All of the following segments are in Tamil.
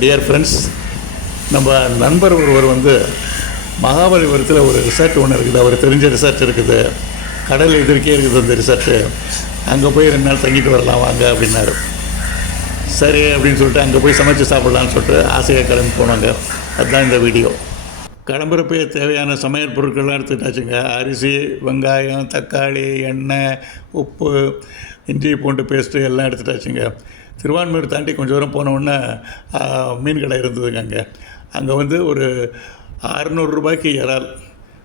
டியர் ஃப்ரெண்ட்ஸ், நம்ம நண்பர் ஒருவர் வந்து மகாபலிபுரத்தில் ஒரு ரிசார்ட் ஒன்று இருக்குது. அவர் தெரிஞ்ச ரிசார்ட் இருக்குது, கடல் எதிர்க்கே இருக்குது அந்த ரிசார்ட்டு. அங்கே போய் 2 நாள் தங்கிட்டு வரலாம் வாங்க அப்படின்னாரு. சரி அப்படின்னு சொல்லிட்டு அங்கே போய் சமைச்சு சாப்பிட்லான்னு சொல்லிட்டு ஆசையாக கிளம்பி போனாங்க. அதுதான் இந்த வீடியோ. கிளம்புறப்பே தேவையான சமையல் பொருட்கள்லாம் எடுத்துட்டாச்சுங்க. அரிசி, வெங்காயம், தக்காளி, எண்ணெய், உப்பு, இஞ்சி பூண்டு பேஸ்ட்டு எல்லாம் எடுத்துட்டாச்சுங்க. திருவான்மையூர் தாண்டி கொஞ்சம் தூரம் போனவுடனே மீன் கடை இருந்ததுங்க. அங்கே வந்து ஒரு 600 ரூபாய்க்கு இறால்,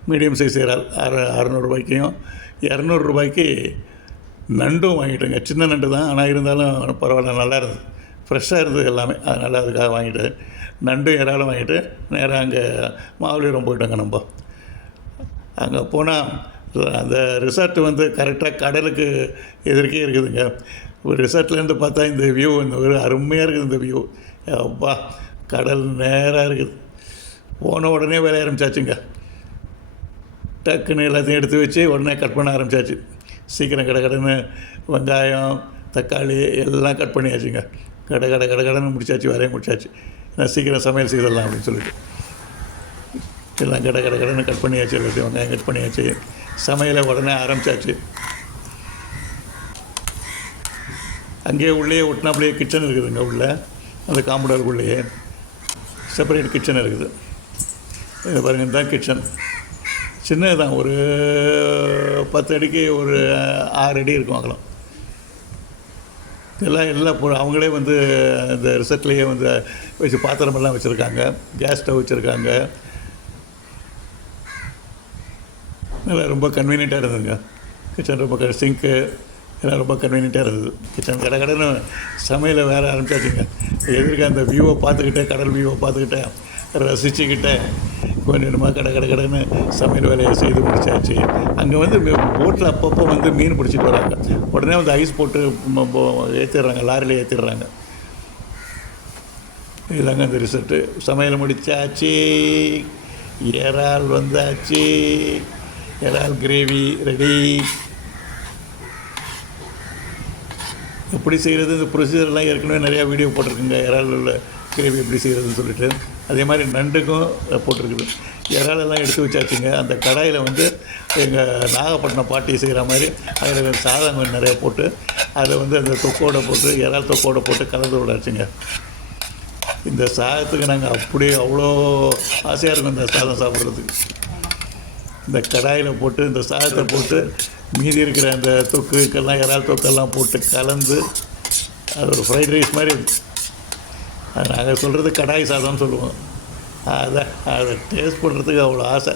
மீடியம் சைஸ் இறால் 600 ரூபாய்க்கும், 200 ரூபாய்க்கு நண்டும் வாங்கிட்டேங்க. சின்ன நண்டு தான், ஆனால் இருந்தாலும் பரவாயில்ல, நல்லா இருந்தது, ஃப்ரெஷ்ஷாக இருந்தது எல்லாமே. அதனால் அதுக்காக வாங்கிட்டு நண்டு இறாலும் வாங்கிட்டு நேராக அங்கே மகாபலிபுரம் போயிட்டோங்க. நம்ம அங்கே போனால் அந்த ரிசார்ட்டு வந்து கரெக்டாக கடலுக்கு எதிர்க்கே இருக்குதுங்க. ஒரு ரிசார்ட்லேருந்து பார்த்தா இந்த வியூ, இந்த ஒரு அருமையாக இருக்குது இந்த வியூ. அப்பா, கடல் நேராக இருக்குது. போன உடனே வேலைய ஆரம்பித்தாச்சுங்க. டக்குன்னு எல்லாத்தையும் எடுத்து வச்சு உடனே கட் பண்ண ஆரம்பித்தாச்சு. சீக்கிரம் கடைன்னு வெங்காயம், தக்காளி எல்லாம் கட் பண்ணியாச்சுங்க. கடைன்னு முடிச்சாச்சு, வேலையை முடிச்சாச்சு. நான் சீக்கிரம் சமையல் செய்திடலாம் அப்படின்னு சொல்லிட்டு எல்லாம் கடைன்னு கட் பண்ணியாச்சு. எல்லாத்தையும் வெங்காயம் கட் பண்ணியாச்சு. சமையலை உடனே ஆரம்பித்தாச்சு. அங்கேயே உள்ளே ஒட்டினாப்புலேயே கிச்சன் இருக்குதுங்க. உள்ளே அந்த காம்பவுண்டுக்குள்ளேயே செப்பரேட் கிச்சன் இருக்குது. இதை பாருங்கள், தான் கிச்சன். சின்னது தான், ஒரு 10 அடிக்கு ஒரு 6 அடி இருக்கும் அகலம். எல்லாம் அவங்களே வந்து இந்த ரிசார்ட்லேயே வந்து வச்சு பாத்திரமெல்லாம் வச்சுருக்காங்க. கேஸ் ஸ்டவ் வச்சுருக்காங்க. நல்லா ரொம்ப கன்வீனியண்ட்டாக இருந்ததுங்க கிச்சன். ரொம்ப சிங்க்கு எல்லாம் ரொம்ப கன்வீனியண்ட்டாக இருந்தது. கிச்சன் கடைன்னு சமையலை வேறு ஆரம்பிச்சாச்சுங்க. எதிர்க்க அந்த வியூவை பார்த்துக்கிட்டே, கடல் வியூவை பார்த்துக்கிட்டே ரசிச்சுக்கிட்டே கொஞ்சமாக கடைன்னு சமையல் வேலையை செய்து முடிச்சாச்சு. அங்கே வந்து போட்டில் அப்பப்போ வந்து மீன் பிடிச்சிட்டு வராங்க. உடனே வந்து ஐஸ் போட்டு ஏற்றிடுறாங்க, லாரியில் ஏற்றிடுறாங்க. இல்லைங்க அந்த ரிசல்ட்டு. சமையல் முடித்தாச்சு. இறால் வந்தாச்சு. இறால் கிரேவி ரெடி. எப்படி செய்கிறது, இந்த ப்ரொசீஜர்லாம் ஏற்கனவே நிறையா வீடியோ போட்டிருக்குங்க. இறால் உள்ள கிரேவி எப்படி செய்கிறதுன்னு சொல்லிட்டு. அதே மாதிரி நண்டுக்கும் போட்டிருக்குது. இறாலெல்லாம் எடுத்து வச்சாச்சுங்க. அந்த கடாயில் வந்து எங்கள் நாகப்பட்டினம் பாட்டி செய்கிற மாதிரி அதில் சாதம் நிறையா போட்டு அதை வந்து அந்த தொக்கோடு போட்டு, இறால் தொக்கோடு போட்டு கலந்து விடாச்சுங்க. இந்த சாதத்துக்கு நாங்கள் அப்படியே அவ்வளோ ஆசையாக இருக்கும் இந்த சாதம் சாப்பிட்றதுக்கு. இந்த கடாயில் போட்டு இந்த சாதத்தை போட்டு மீதி இருக்கிற அந்த தொக்குக்கெல்லாம், இறால் தொக்கெல்லாம் போட்டு கலந்து அது ஒரு ஃப்ரைட் ரைஸ் மாதிரி. அது நாங்கள் சொல்கிறது கடாய் சாதம்னு சொல்லுவோம். அதை டேஸ்ட் பண்ணுறதுக்கு அவ்வளோ ஆசை.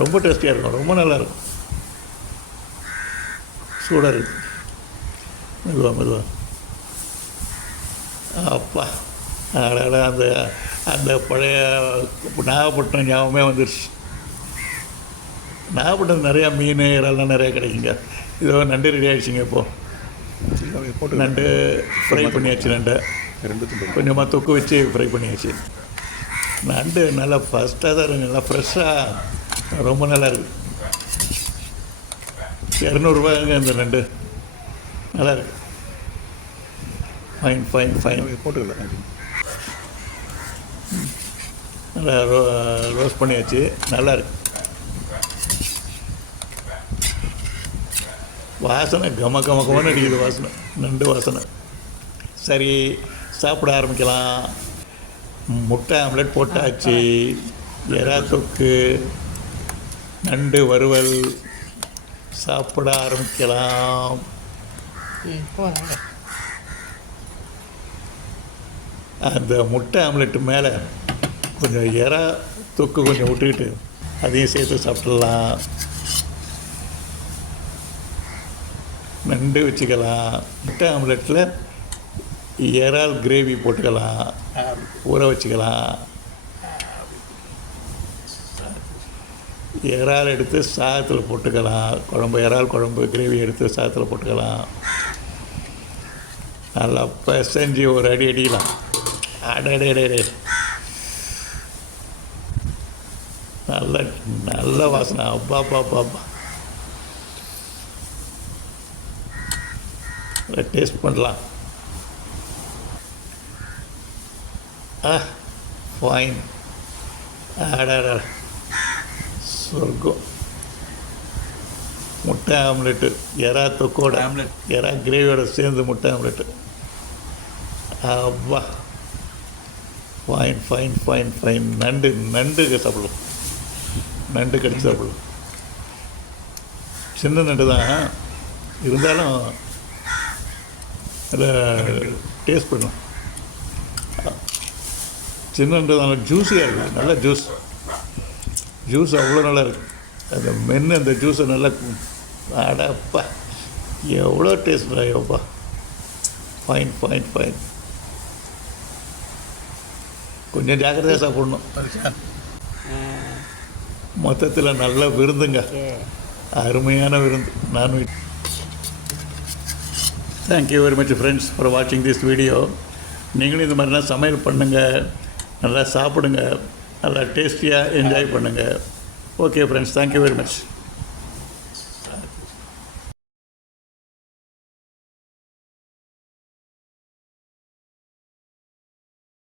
ரொம்ப டேஸ்டியாக இருக்கும், ரொம்ப நல்லாயிருக்கும். சூடாக இருக்குது. மெதுவாக அப்பா, அந்த அந்த பழைய நாகப்பட்டினம் ஞாபகமே வந்துடுச்சு. நாகப்பட்டினம் நிறையா மீன் இறால்லாம் நிறையா கிடைக்குங்க. இதோ நண்டு ரெடி ஆகிடுச்சிங்க. இப்போது நண்டு ஃப்ரை பண்ணியாச்சு. நண்டை கொஞ்சமாக தொக்கு வச்சு ஃப்ரை பண்ணியாச்சு. நண்டு நல்லா ஃபஸ்ட்டாக தான் இருக்குது, நல்லா ஃப்ரெஷ்ஷாக, ரொம்ப நல்லா இருக்குது. 200 ரூபாய்ங்க இந்த நண்டு. நல்லா இருக்குது. ஃபைன் போட்டுக்கலாம். நல்லா ரோஸ்ட் பண்ணியாச்சு. நல்லா இருக்கு. வாசனை கமன்னு அடிக்குது. வாசனை, நண்டு வாசனை. சரி, சாப்பிட ஆரம்பிக்கலாம். முட்டை ஆம்லெட் போட்டாச்சு. எறா தொக்கு, நண்டு வறுவல். சாப்பிட ஆரம்பிக்கலாம். அந்த முட்டை ஆம்லெட்டு மேலே கொஞ்சம் எறா தொக்கு கொஞ்சம் விட்டுக்கிட்டு அதையும் சேர்த்து சாப்பிட்லாம். நண்டு வச்சுக்கலாம். முட்டை ஆம்லெட்டில் இறால் கிரேவி போட்டுக்கலாம், ஊற வச்சுக்கலாம். இறால் எடுத்து சாதத்தில் போட்டுக்கலாம். இறால் குழம்பு கிரேவி எடுத்து சாதத்தில் போட்டுக்கலாம். நல்லா பிசைஞ்சு ஒரு அடி அடிக்கலாம். அடடே, நல்ல வாசனை. அப்பா, டேஸ்ட் பண்ணலாம். ஃபைன். ஆடாடா, சொர்க்கம். முட்டை ஆம்லெட்டு, எறா தொக்கோட ஆம்லெட், எறா கிரேவியோட சேர்ந்து முட்டை ஆம்லெட்டு. அப்பா, ஃபைன் ஃபைன் ஃபைன் ஃபைன். நண்டு சாப்பிடலாம், நண்டு கடிச்சு சாப்பிடலாம். சின்ன நண்டு தான் இருந்தாலும் அதில் டேஸ்ட் பண்ணலாம். சின்ன நண்டு நல்லா ஜூஸியாக இருக்குது, நல்லா ஜூஸ் அவ்வளோ நல்லா இருக்குது. அந்த மென்று அந்த ஜூஸை நல்லா அடப்பா, எவ்வளோ டேஸ்ட் ஐயோப்பா. Fine fine fine. கொஞ்சம் ஜாக்கிரதையாக சாப்பிட்ணும். மொத்தத்தில் நல்ல விருந்துங்க, அருமையான விருந்து, non veg. Thank you very much friends for வாட்சிங் திஸ் வீடியோ. நீங்களும் இந்த மாதிரிலாம் சமையல் பண்ணுங்கள், நல்லா சாப்பிடுங்க, நல்லா டேஸ்டியாக என்ஜாய் பண்ணுங்கள். Okay friends, thank you very much.